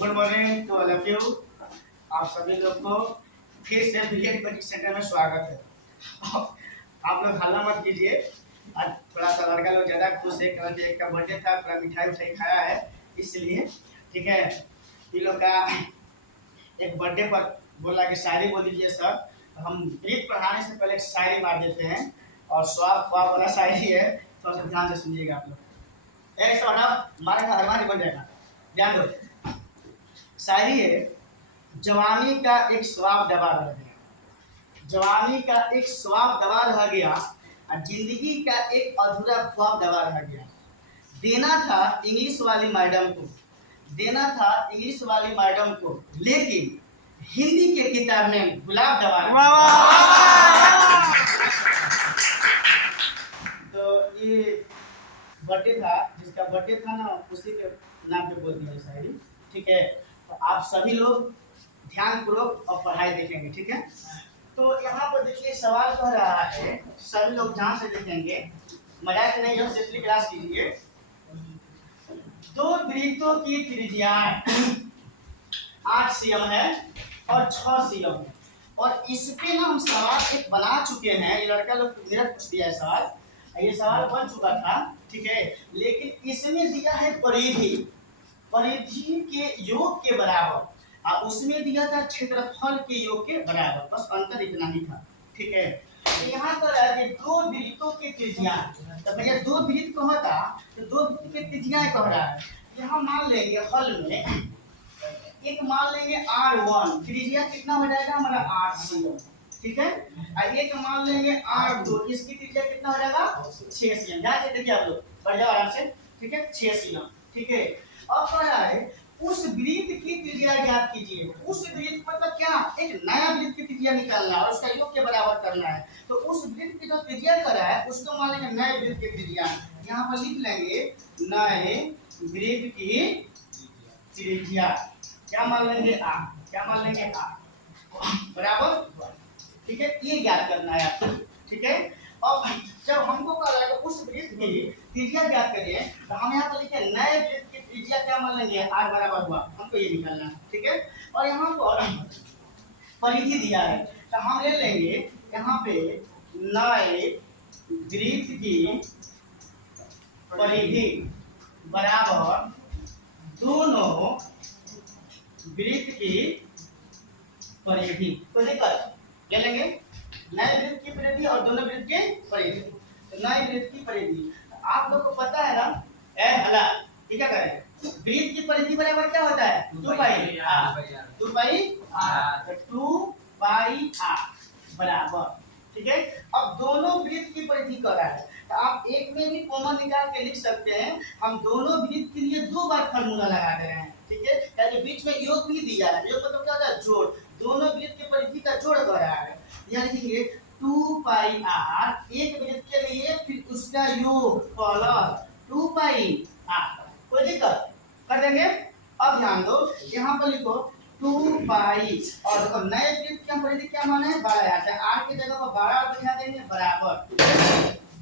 Good morning to all of you. आप सभी लोग को फिर से ब्रिलियंट कोचिंग सेंटर में स्वागत है। आप लोग हल्ला मत कीजिए, आज थोड़ा सा लड़का लोग ज़्यादा खुश है क्योंकि एक का बर्थडे था, थोड़ा मिठाई उठाई खाया है इसलिए। ठीक है, इन लोग का एक बर्थडे पर बोला कि शायरी बोल दीजिए सर। हम गीत पढ़ाने से पहले शायरी मार देते हैं और स्वाब ख्वाब वाला शायरी है, थोड़ा सा ध्यान से सुनिएगा आप लोग। ऐसा हटाओ, मारेगा हरवानी बन जाएगा, ध्यान दो। शायरी है, जवानी का एक स्वाब दबा रह गया, जवानी का एक स्वाब दबा रह गया और जिंदगी का एक अधूरा ख्वाब दबा रह गया। देना था इंग्लिश वाली मैडम को, देना था इंग्लिश वाली मैडम को, लेकिन हिंदी के किताब में गुलाब दबा रह गया। तो ये बर्थडे था, जिसका बर्थडे था ना उसी के नाम पे बोल दिया शायरी। ठीक है, तो आप सभी लोग ध्यानपूर्वक और पढ़ाई देखेंगे। ठीक है, तो यहाँ पर देखिए सवाल कह रहा है, सभी लोग ध्यान से देखेंगे, मजाक नहीं, जो सिंपली क्लास कीजिए। दो वृत्तों की त्रिज्याएं 8 cm है और 6 cm है, और इस पे ना हम सवाल एक बना चुके हैं। ये लड़का लोग मेरा पूछ दिया है सवाल, ये सवाल बन चुका था। ठीक है, लेकिन इसमें दिया है परिधि, परिधि के योग के बराबर, और उसमें दिया था क्षेत्रफल के योग के बराबर, बस अंतर इतना ही था। ठीक है, तो यहाँ पर है दो वृत्तों की त्रिज्या, तो भैया दो वृत्त कहा था, तो दो वृत्त की त्रिज्या कह रहा है। यहाँ मान लेंगे हल में एक मान लेंगे R1, त्रिज्या कितना हो जाएगा हमारा 8 cm। ठीक है, और एक मान लेंगे R2, इसकी त्रिज्या कितना हो जाएगा 6 cm। ध्यान से देखिए आप लोग, बढ़ जाओ आराम से। ठीक है, 6 cm। ठीक है, अब कह रहा है उस वृत्त की त्रिज्या ज्ञात कीजिए। उस वृत्त मतलब क्या, एक नया वृत्त की त्रिज्या निकालना है और उसका योग के बराबर करना है। तो उस वृत्त की जो त्रिज्या कर रहा है उसको मान लेंगे नए वृत्त की त्रिज्या। यहाँ पर लिख लेंगे नए वृत्त की त्रिज्या, क्या मान लेंगे आ, क्या मान लेंगे आ बराबर। ठीक है, ये ज्ञात करना है आपको। ठीक है, अब जब हमको कह रहा है कि उस वृत्त की त्रिज्या ज्ञात करिए, तो हम यहाँ पर लिखे नए वृत्त की त्रिज्या क्या मान लेंगे, r बराबर हुआ, हमको ये निकालना है। ठीक है, और यहाँ पर परिधि दिया है, तो हम ले लेंगे यहाँ पे नए वृत्त की परिधि बराबर दोनों वृत्त की परिधि को लेकर ले लेंगे नए वृत्त की परिधि और दोनों वृत्त की परिधि। तो नए वृत्त की परिधि आप लोग को पता है ना, ए हला ये क्या करें, वृत्त की परिधि बराबर क्या होता है 2 पाई r, 2 पाई r, 2 पाई r बराबर। ठीक है, अब दोनों वृत्त की परिधि कर रहा है, तो आप एक में भी कॉमन निकाल के लिख सकते हैं। हम दोनों वृत्त के लिए 2 बार फार्मूला लगा दे रहे हैं। ठीक है, यानी बीच में योग भी दिया है, योग मतलब क्या होता है, जोड़, दोनों वृत्त की परिधि का जोड़ कर रहा है। यानी कि 2 पाई r एक वृत्त के लिए, फिर उसका योग प्लस 2 पाई r, कोई दिक्कत कर देंगे। अब ध्यान दो, यहाँ पर लिखो 2 पाई और देखो नए वृत्त की परिधि क्या माने है 12 है, r की जगह पर 12 बिठा देंगे बराबर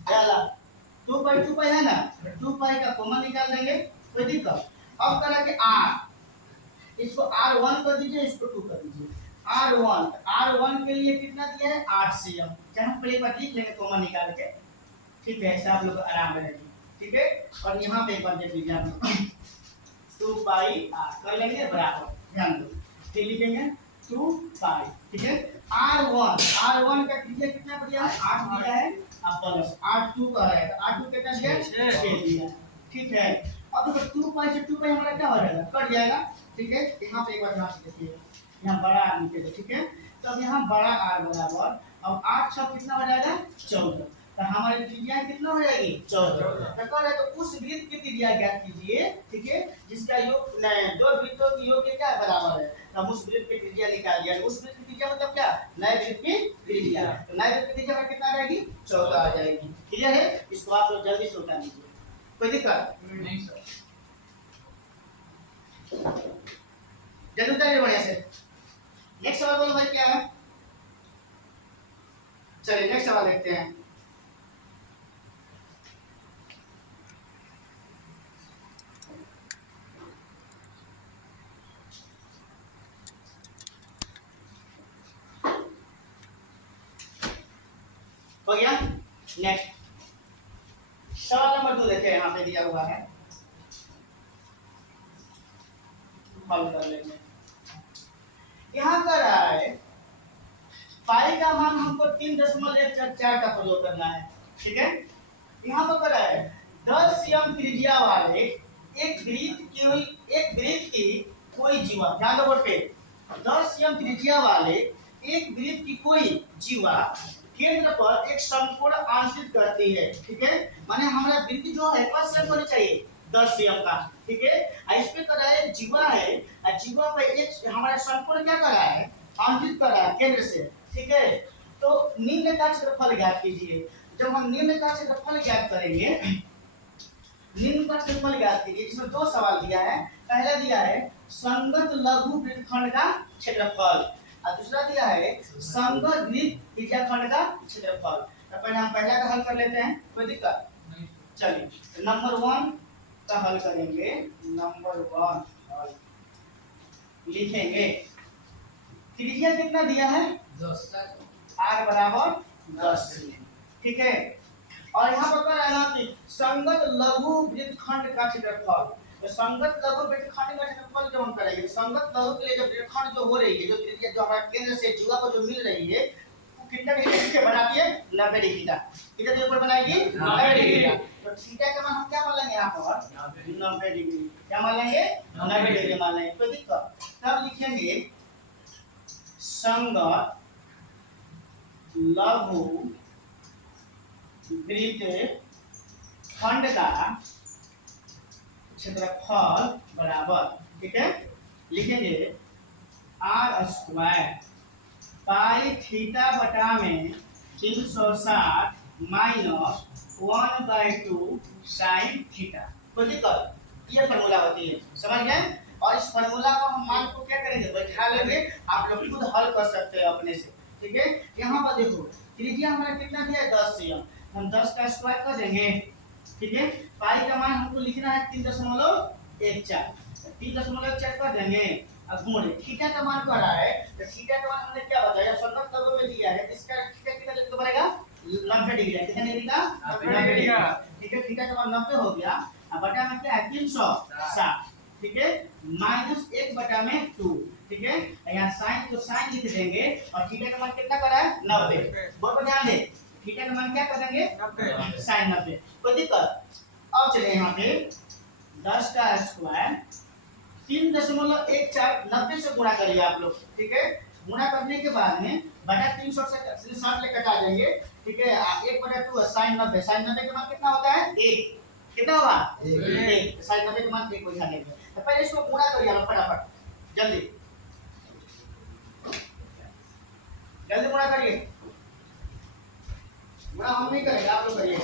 चला 2 पाई है ना, 2 पाई का कॉमन निकाल देंगे, कोई दिक्कत। अब करा के r, इसको r1 कर दीजिए, इसको 2 कर दीजिए। R1 के लिए कितना दिया है 8 cm, जहाँ पर एक बार लिख लेंगे कॉमन निकाल के। ठीक है, ऐसा आप लोग आराम रहेगी। ठीक है, और यहाँ पे एक बार देख लीजिए आप 2 पाई r कर लेंगे बराबर, ध्यान दो, फिर लिखेंगे 2 पाई। ठीक है, R1 का त्रिज्या कितना दिया है 8 दिया है, अब प्लस R2 का है, तो R2 कितना दिया है 6 दिया है। ठीक है, अब देखो 2 पाई से 2 पाई हमारा क्या हो जाएगा, कट जाएगा। ठीक है, यहाँ पे एक बार ध्यान से देखिए, यहाँ बड़ा r लिखे थे। ठीक है, तो अब यहाँ बड़ा r बराबर, अब 8 6 कितना हो जाएगा 14, तो हमारी त्रिज्या कितना हो जाएगी 14। तो कह रहे तो उस वृत्त की त्रिज्या ज्ञात कीजिए। ठीक है, जिसका योग दो वृत्तों की योग क्या बराबर है, तो हम उस वृत्त की त्रिज्या निकाल दिया। उस वृत्त की त्रिज्या मतलब क्या, नए वृत्त की त्रिज्या, तो नए वृत्त की त्रिज्या कितना आ जाएगी 14 आ जाएगी। क्लियर है, इसको आप लोग जल्दी से उठा लीजिए, कोई दिक्कत नहीं सर, जल्दी उतारिए बढ़िया से। नेक्स्ट सवाल बोलो भाई क्या है, चलिए नेक्स्ट सवाल देखते हैं। हो गया। नेक्स्ट सवाल नंबर 2 देखिए, यहाँ पे दिया हुआ है, हल कर लेंगे। यहाँ कर रहा है पाई का मान हमको 3.144 का प्रयोग करना है, ठीक है। यहाँ पर कर रहा है 10 सीएम त्रिज्या वाले एक वृत्त की कोई जीवा, ध्यान दो बोर्ड पे, 10 सीएम त्रिज्या वाले एक वृत्त की कोई जीवा केंद्र पर एक समकोण अंकित करती है, ठीक है। माने हमारा वृत्त जो है 5 सीएम होना चाहिए, 10 सीएम का, ठीक है। इस पे कर रहा है जीवा है, और जीवा पे एक हमारा समकोण क्या कर रहा है, अंकित कर रहा है केंद्र से, ठीक है। तो निम्न का क्षेत्रफल ज्ञात कीजिए। जब हम निम्न का क्षेत्रफल ज्ञात करेंगे, निम्न का क्षेत्रफल ज्ञात कीजिए, इसमें 2 सवाल दिया है। पहला दिया है संगत लघु वृत्तखंड का क्षेत्रफल, और दूसरा दिया है संगत वृत्त त्रिज्याखंड का क्षेत्रफल। तो पहले हम पहला का हल कर लेते हैं, कोई दिक्कत नहीं। चलिए नंबर 1 का हल करेंगे। नंबर 1 हल लिखेंगे, त्रिज्या कितना दिया है 10, r बराबर 10, ठीक है। और यहाँ पर कह रहा है ना कि संगत लघु वृत्तखंड का क्षेत्रफल, तो संगत लघु वृत्तखंड का क्षेत्रफल जो हम करेंगे, संगत लघु के लिए जो वृत्तखंड जो हो रही है, जो त्रिज्या जो हमारा केंद्र से जीवा को जो मिल रही है, वो कितना डिग्री से बनाती है, 90 डिग्री का। कितने डिग्री पर बनाएगी, 90 डिग्री का। तो थीटा का मान हम क्या मान लेंगे, यहाँ पर 90 डिग्री, क्या मान लेंगे, 90 डिग्री मान लेंगे, कोई दिक्कत। तब लिखेंगे संगत लघु वृत्तखंड का क्षेत्रफल बराबर, ठीक है, लिखेंगे r स्क्वायर पाई थीटा बटा में 360 माइनस 1/2 साइन थीटा। कोई दिक्कत, ये फार्मूला होती है, समझ गए। और इस फार्मूला को हम मान को क्या करेंगे, बैठा लेंगे, आप लोग खुद हल कर सकते हैं अपने से, ठीक है। यहाँ पर देखो त्रिज्या हमारा कितना दिया है 10 सीएम, हम 10 का स्क्वायर कर देंगे, ठीक है। पाई का मान हमको लिखना है 3.14, 3.14 कर देंगे। अब गुणे थीटा का मान कर रहा है, तो थीटा का मान हमने क्या बताया, संगत लघु में दिया है, इसका थीटा कितना लिखना पड़ेगा, 90 डिग्री, कितना डिग्री का, 90 डिग्री का, ठीक है। थीटा का मान 90 हो गया, अब बटा में क्या है 360, ठीक है, माइनस 1/2, ठीक है। यहाँ साइन तो साइन लिख देंगे, और थीटा का मान कितना कर रहा है 90, बोर्ड पर ध्यान दे, थीटा का मान क्या कर देंगे 90, साइन 90, कोई दिक्कत। अब चले यहाँ पे 10 का स्क्वायर 3.14 90 से गुणा करिए आप लोग, ठीक है। गुणा करने के बाद में बटा 360 से 60 ले कटा जाएंगे, ठीक है। 1/2 साइन 90, साइन 90 के मान कितना होता है 1, कितना होगा 1, साइन 90 के मान 1 को ध्यान देंगे। तो पहले इसको गुणा करिए हम फटाफट, जल्दी जल्दी गुणा करिए, गुणा हम नहीं करेंगे, आप लोग करिए।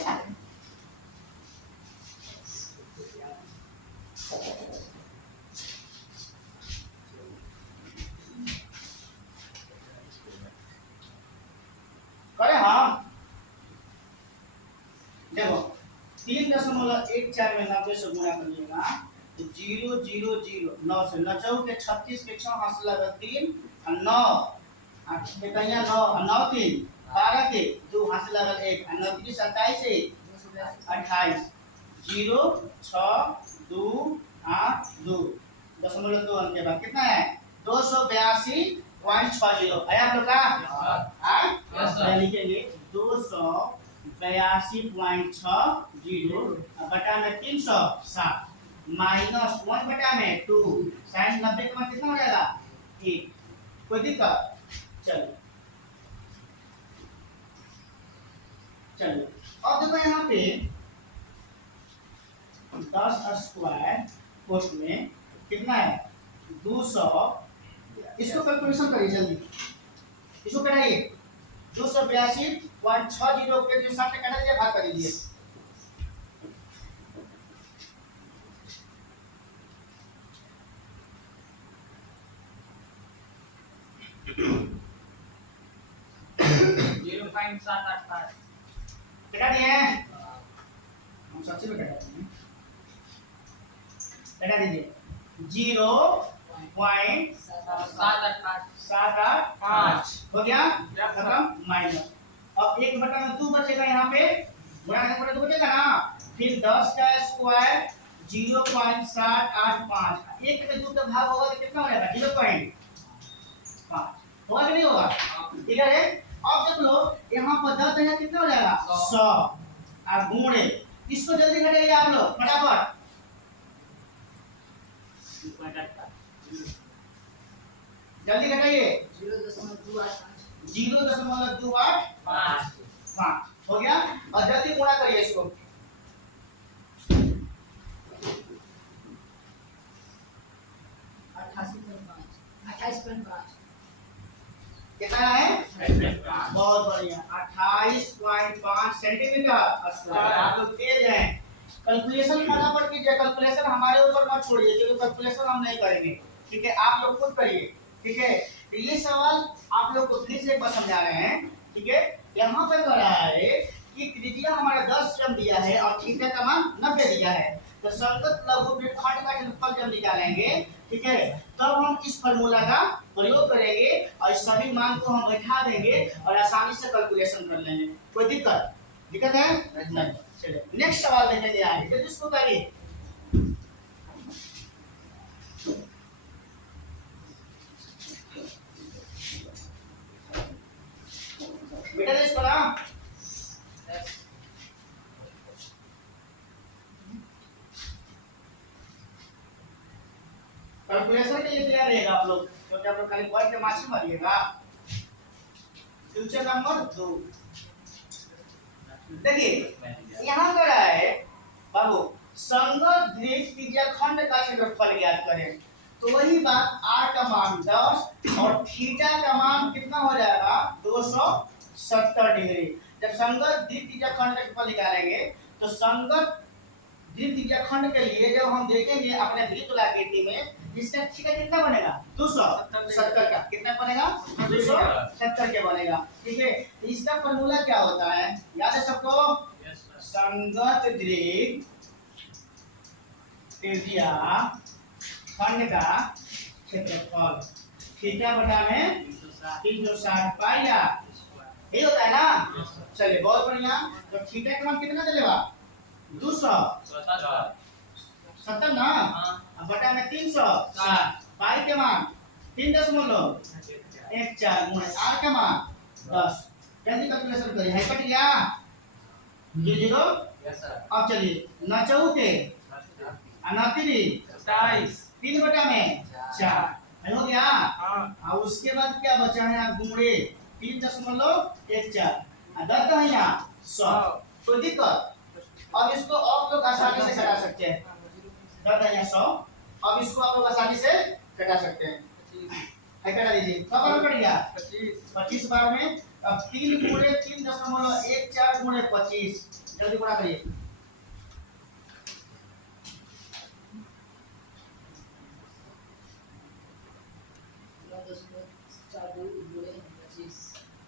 करें हाँ, देखो 3.14 में 90 से गुणा करिएगा तो 0 0 0 9 से 9 के 36 के 6 हाथ लगा 3 और 9 8 के कहिया 9 9 3 12 के 2 हाथ लगा 1 और 9 3 27 से 28 0 6 2 8 2 दशमलव 2 अंक के बाद कितना है 282.60 आया आप लोग का, हाँ लिखेंगे 282.60 बटा में 360 माइनस 1 बटा में 2 साइन 90 का मान कितना हो जाएगा 1, कोई दिक्कत। चलो चलो अब देखो यहाँ पे 10 स्क्वायर पोस्ट में कितना है 200, इसको कैलकुलेशन करिए जल्दी, इसको कराइए 282.60 के जो सामने काटा दिया भाग कर दीजिए। कटा दिए हम सच्ची में कटा दिए, कटा दीजिए 0.785 हो गया खत्म, माइनस अब 1/2 बचेगा यहाँ पे, गुणा करने पर 2 बचेगा ना। फिर 10 का स्क्वायर 0.785, 1 में 2 का भाग होगा तो कितना हो जाएगा 0.5 होगा कि नहीं होगा, ठीक है। अब देख लो यहाँ पर 10 है कितना हो जाएगा 100 और गुणे, इसको जल्दी घटाइए आप लोग फटाफट, जल्दी घटाइए 0.285 हो गया। और जल्दी गुणा करिए इसको, 28.5 कितना है, बहुत बढ़िया 28.5 सेंटीमीटर स्क्वायर। आप लोग तेज हैं, कैलकुलेशन फटाफट कीजिए, कैलकुलेशन हमारे ऊपर मत छोड़िए क्योंकि कैलकुलेशन हम नहीं करेंगे, ठीक है, आप लोग खुद करिए, ठीक है। तो ये सवाल आप लोग को फिर से एक बार समझा रहे हैं, ठीक है। यहाँ पे कह रहा है कि त्रिज्या हमारा 10 एम दिया है और थीटा का मान 90 दिया है, तो संगत लघुवृत्तखंड का क्षेत्रफल जब निकालेंगे, ठीक है, तब हम इस फार्मूला का प्रयोग करेंगे और इस सभी मान को हम बैठा देंगे और आसानी से कैलकुलेशन कर लेंगे। कोई दिक्कत है नहीं। चलिए नेक्स्ट सवाल देखेंगे आगे, जल्दी इसको करिए। बेटा इसको ना कैलकुलेशन के लिए तैयार रहेगा आप लोग, क्योंकि आप लोग खाली पॉइंट के मार्क्स मारिएगा। फ्यूचर नंबर 2 देखिए यहाँ कर रहा है बाबू, संगत द्विघात त्रिज्याखंड का क्षेत्रफल ज्ञात करें, तो वही बात r का मान 10 और थीटा का मान कितना हो जाएगा 270 डिग्री। जब संगत द्विघात त्रिज्याखंड का क्षेत्रफल निकालेंगे तो संगत द्विघात त्रिज्याखंड के लिए जब हम देखेंगे अपने वृत्तलाकृति में, इसका थीटा कितना बनेगा 270 का, कितना बनेगा 270 के बनेगा, ठीक है। तो इसका फार्मूला क्या होता है, याद है सबको, संगत द्विघात त्रिज्याखंड का क्षेत्रफल थीटा बटा में 360 पाई आर, ये होता है ना। चलिए बहुत बढ़िया, तो थीटा का मान कितना चलेगा 270 ना, अब बटा में 360, पाई के मान 3.14 गुणे आर का मान 10, जल्दी कैलकुलेशन करिए, है कट गया 0 अब चलिए 9 चौके 27 3 बटा में 4 हो गया। और उसके बाद क्या बचा है यहाँ गुणे 3.14 10 है यहाँ 100, कोई दिक्कत। अब इसको आप लोग आसानी से घटा सकते हैं, 10 है यहाँ 100, अब इसको आप लोग आसानी से घटा सकते हैं, घटा दीजिए, कब बढ़ गया 25 बार में। अब 3 गुणे 3.14 गुणे 25, जल्दी गुणा करिए,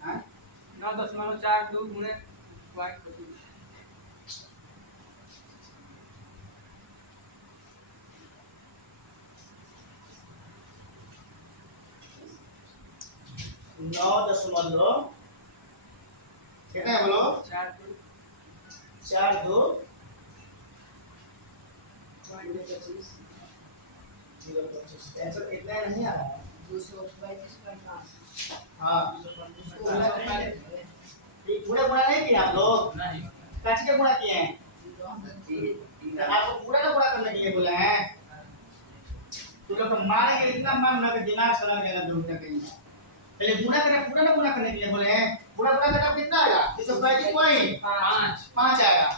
हाँ 9.42 गुणे 25 9 कितना है बोलो 4 2 0.25 आंसर कितना नहीं आ रहा है 235.5 हाँ पूरा गुणा नहीं किया आप लोग, कच के गुणा किए हैं, आपको पूरा का पूरा करने के लिए बोला है, तो लोग मारेंगे इतना मारना कि दिमाग सड़ा जाएगा दूर तक कहीं। पहले गुणा करना, पूरा ना गुणा करने के लिए बोले हैं, पूरा गुणा करना कितना आएगा 235.5 आएगा,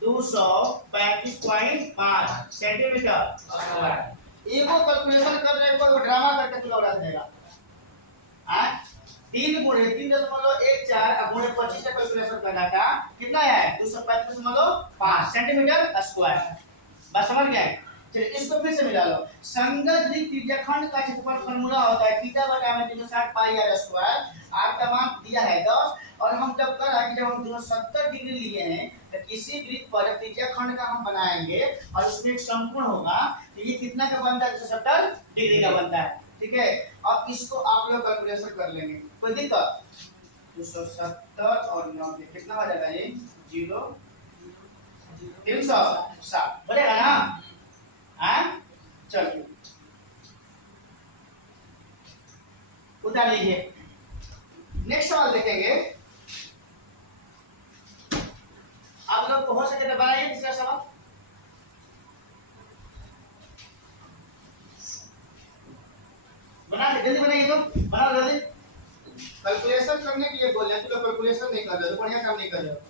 235.5 सेंटीमीटर स्क्वायर। एगो कैलकुलेशन कर रहे हो, ड्रामा करके तू लौटा देगा। 3 गुणे 3.14 गुणे 25 का कैलकुलेशन करना था, कितना है 235.5 सेंटीमीटर स्क्वायर। बात समझ गए, चलिए इसको फिर से मिला लो। संगत द्विघात त्रिज्याखंड का क्षेत्रफल फार्मूला होता है थीटा बटा में 360 पाई आर स्क्वायर, आर का मान दिया है 10, और हम जब कर रहा है कि जब हम 270 डिग्री लिए हैं तो किसी वृत्त पर त्रिज्याखंड का हम बनाएंगे और उसमें एक समकोण होगा, तो ये कितना का बनता है 270 डिग्री का बनता है, ठीक है। अब इसको आप लोग कैलकुलेशन कर लेंगे, कोई दिक्कत 270 और 90 कितना हो जाएगा ये 0 360 बोलेगा ना। हाँ चलिए उतार लीजिए। नेक्स्ट सवाल देखेंगे। आप लोग को हो सके तो बनाइए तीसरा सवाल। बना जल्दी बनाइए, तो बनाओ जल्दी। कैलकुलेशन करने के लिए बोल रहे हैं, तो कैलकुलेशन नहीं कर रहे हो, बढ़िया काम नहीं कर रहे हो।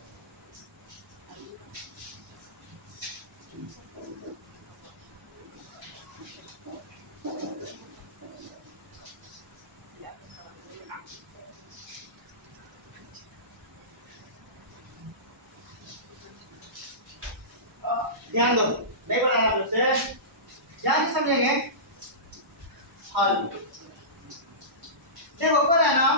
ध्यान दो, नहीं बनाना आप लोग से, ध्यान से समझेंगे। हल देखो ऊपर है ना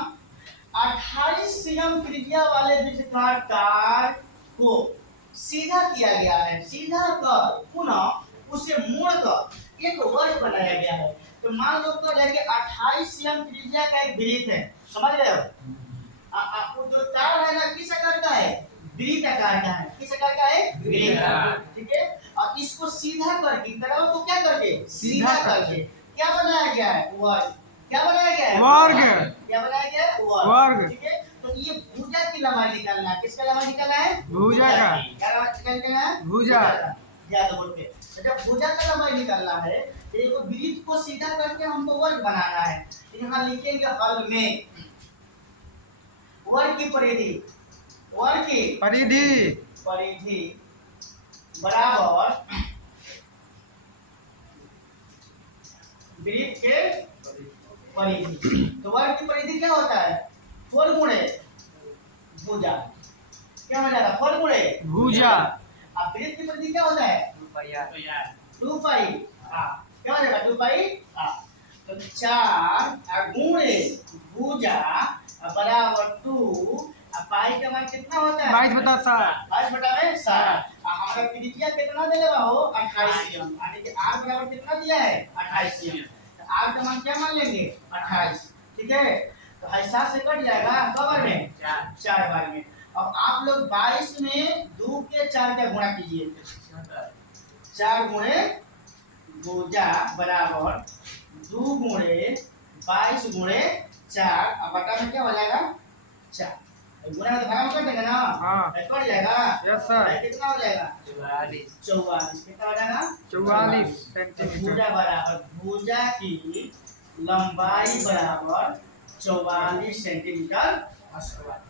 28 सीएम त्रिज्या वाले वृत्ताकार को सीधा किया गया है, सीधा कर पुनः उसे मोड़कर एक वर्ग बनाया गया है। तो मान लो तो है कि 28 सीएम त्रिज्या का एक वृत्त है, समझ रहे हो। आपको जो तार है ना किस आकार का है, वृत्त आकार का है। किस आकार का है, वृत्त, ठीक है। और इसको सीधा करके तरह को क्या करके सीधा करके क्या बनाया गया है, वर्ग। क्या बनाया गया है, वर्ग। क्या बनाया गया है, वर्ग, ठीक है। तो ये भुजा की लंबाई निकालना है। किसका लंबाई निकालना है, भुजा का। क्या लंबाई निकालना है, भुजा। याद बोलते। तो जब भुजा का लंबाई निकालना है तो एक वृत्त को सीधा करके हमको वर्ग बनाना है। तो यहाँ लिखेंगे हल में वर्ग की परिधि, वर्ग की परिधि बराबर वृत्त के परिधि। तो वर्ग की परिधि क्या होता है, 4 गुणे भुजा। क्या हो जाएगा, 4 गुणे भुजा। अब वृत्त की परिधि क्या होता है, 2 पाई। क्या हो जाएगा 2 पाई। तो 4 गुणे भुजा बराबर 2। पाई का मान कितना होता है, 22/7। 22/7। हमारा त्रिज्या कितना दिया हो, 28 सीएम। यानी कि r बराबर कितना दिया है, 28 सीएम। तो r का मान क्या मान लेंगे, 28, ठीक है। तो 7 से कट जाएगा कब बार में, 4 बार में। अब आप लोग 22 में 2 के 4 का गुणा कीजिए। 4 गुणे भुजा बराबर 2 गुणे 22 गुणे 4। अब बटा में क्या हो जाएगा 4। गुणा में तो भाग में कर देंगे ना, हाँ। कट जाएगा। Yes sir. कितना हो जाएगा 44। कितना हो जाएगा 44 सेंटीमीटर। भुजा बराबर भुजा की लंबाई बराबर 44 सेंटीमीटर स्क्वायर।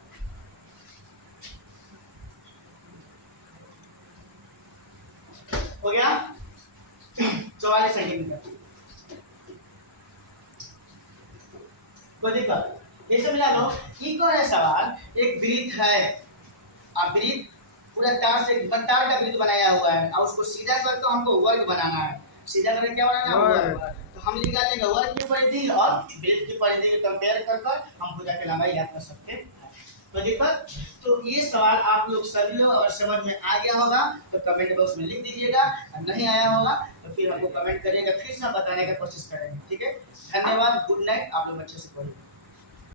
हो गया 44 सेंटीमीटर। कोई दिक्कत ये सब मिला लो। एक और है सवाल, एक वृत्त है और वृत्त पूरा तार से तार का वृत्त बनाया हुआ है और उसको सीधा करके हमको वर्ग बनाना है। सीधा करके क्या बनाना है, वर्ग। तो हम निकालेंगे वर्ग की परिधि और वृत्त की परिधि को कंपेयर कर हम भुजा की लंबाई ज्ञात कर सकते हैं। तो दिक्कत, तो ये सवाल आप लोग सभी लोग अगर समझ में आ गया होगा तो कमेंट बॉक्स में लिख दीजिएगा, नहीं आया होगा तो फिर हमको कमेंट करिएगा, फिर से बताने का कोशिश करेंगे, ठीक है। धन्यवाद, गुड नाइट, आप लोग अच्छे से पढ़िए।